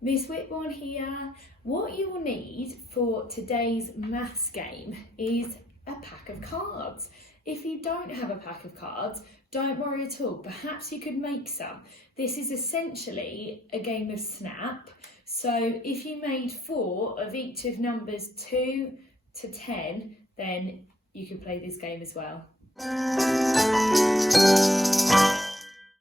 Miss Whitbourne here. What you will need for today's maths game is a pack of cards. If you don't have a pack of cards, don't worry at all. Perhaps you could make some. This is essentially a game of Snap. So if you made 4 of each of numbers 2 to 10, then you can play this game as well.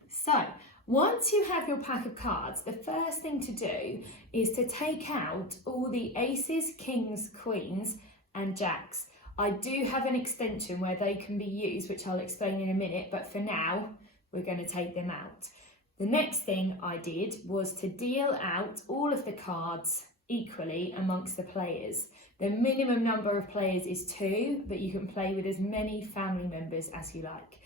So, once you have your pack of cards, the first thing to do is to take out all the aces, kings, queens and jacks. I do have an extension where they can be used, which I'll explain in a minute, but for now, we're going to take them out. The next thing I did was to deal out all of the cards equally amongst the players. The minimum number of players is 2, but you can play with as many family members as you like.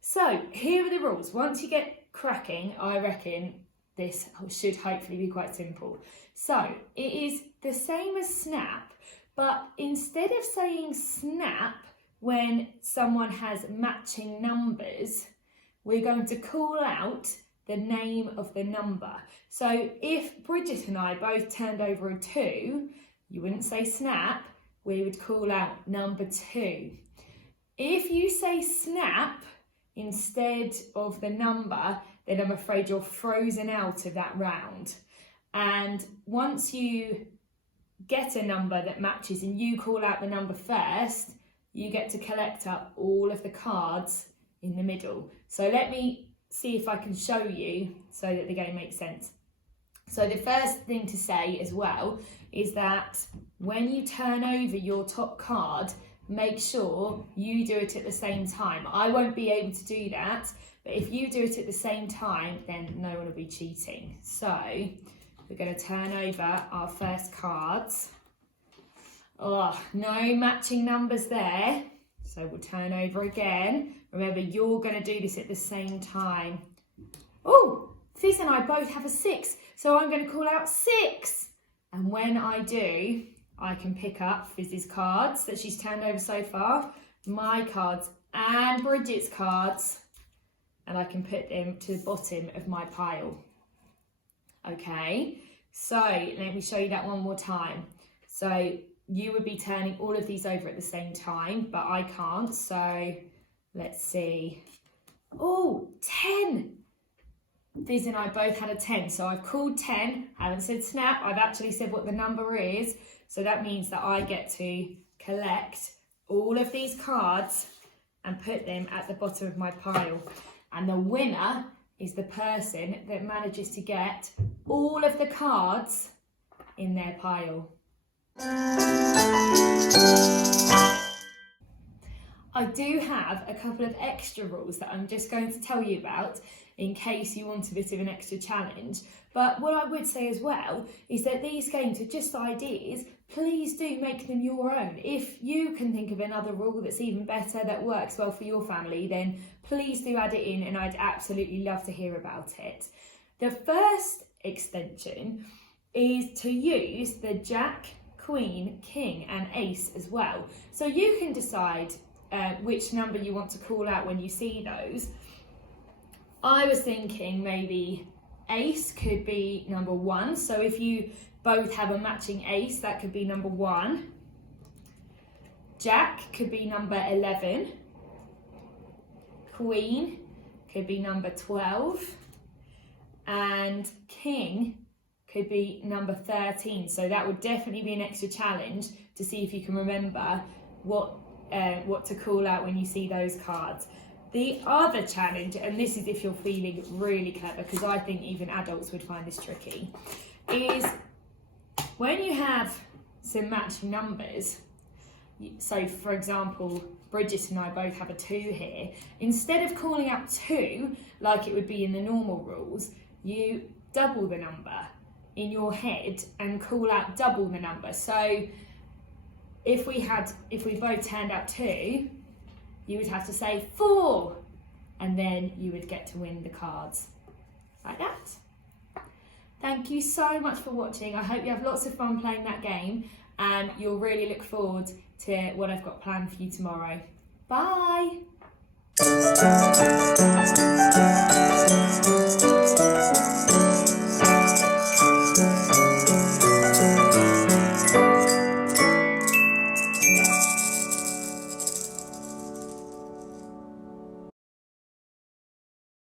So here are the rules. Once you get cracking, I reckon this should hopefully be quite simple. So it is the same as Snap, but instead of saying Snap when someone has matching numbers, we're going to call out the name of the number. So if Bridget and I both turned over a 2, you wouldn't say Snap, we would call out number 2. If you say Snap instead of the number, then I'm afraid you're frozen out of that round. And once you get a number that matches and you call out the number first, you get to collect up all of the cards in the middle. So let me see if I can show you so that the game makes sense. So the first thing to say as well is that when you turn over your top card, make sure you do it at the same time. I won't be able to do that, but if you do it at the same time, then no one will be cheating. So we're going to turn over our first cards. Oh, no matching numbers there. So we'll turn over again. Remember, you're going to do this at the same time. Oh, Fizz and I both have a 6. So I'm going to call out 6. And when I do, I can pick up Fizz's cards that she's turned over so far, my cards and Bridget's cards, and I can put them to the bottom of my pile. Okay, so let me show you that one more time. So you would be turning all of these over at the same time, but I can't. So let's see. Oh, 10. Fizz and I both had a 10. So I've called 10, haven't said Snap. I've actually said what the number is. So that means that I get to collect all of these cards and put them at the bottom of my pile. And the winner is the person that manages to get all of the cards in their pile. I do have a couple of extra rules that I'm just going to tell you about in case you want a bit of an extra challenge. But what I would say as well is that these games are just ideas. Please do make them your own. If you can think of another rule that's even better, that works well for your family, then please do add it in and I'd absolutely love to hear about it. The first extension is to use the Jack, Queen, King and Ace as well. So you can decide which number you want to call out when you see those. I was thinking maybe Ace could be number 1. So if you both have a matching ace, that could be number 1. Jack could be number 11. Queen could be number 12. And King could be number 13. So that would definitely be an extra challenge to see if you can remember what to call out when you see those cards. The other challenge, and this is if you're feeling really clever, because I think even adults would find this tricky, is when you have some matching numbers, so for example, Bridget and I both have a 2 here, instead of calling out 2 like it would be in the normal rules, you double the number in your head and call out double the number. So if we both turned out 2, you would have to say 4, and then you would get to win the cards, like that. Thank you so much for watching. I hope you have lots of fun playing that game, and you'll really look forward to what I've got planned for you tomorrow. Bye!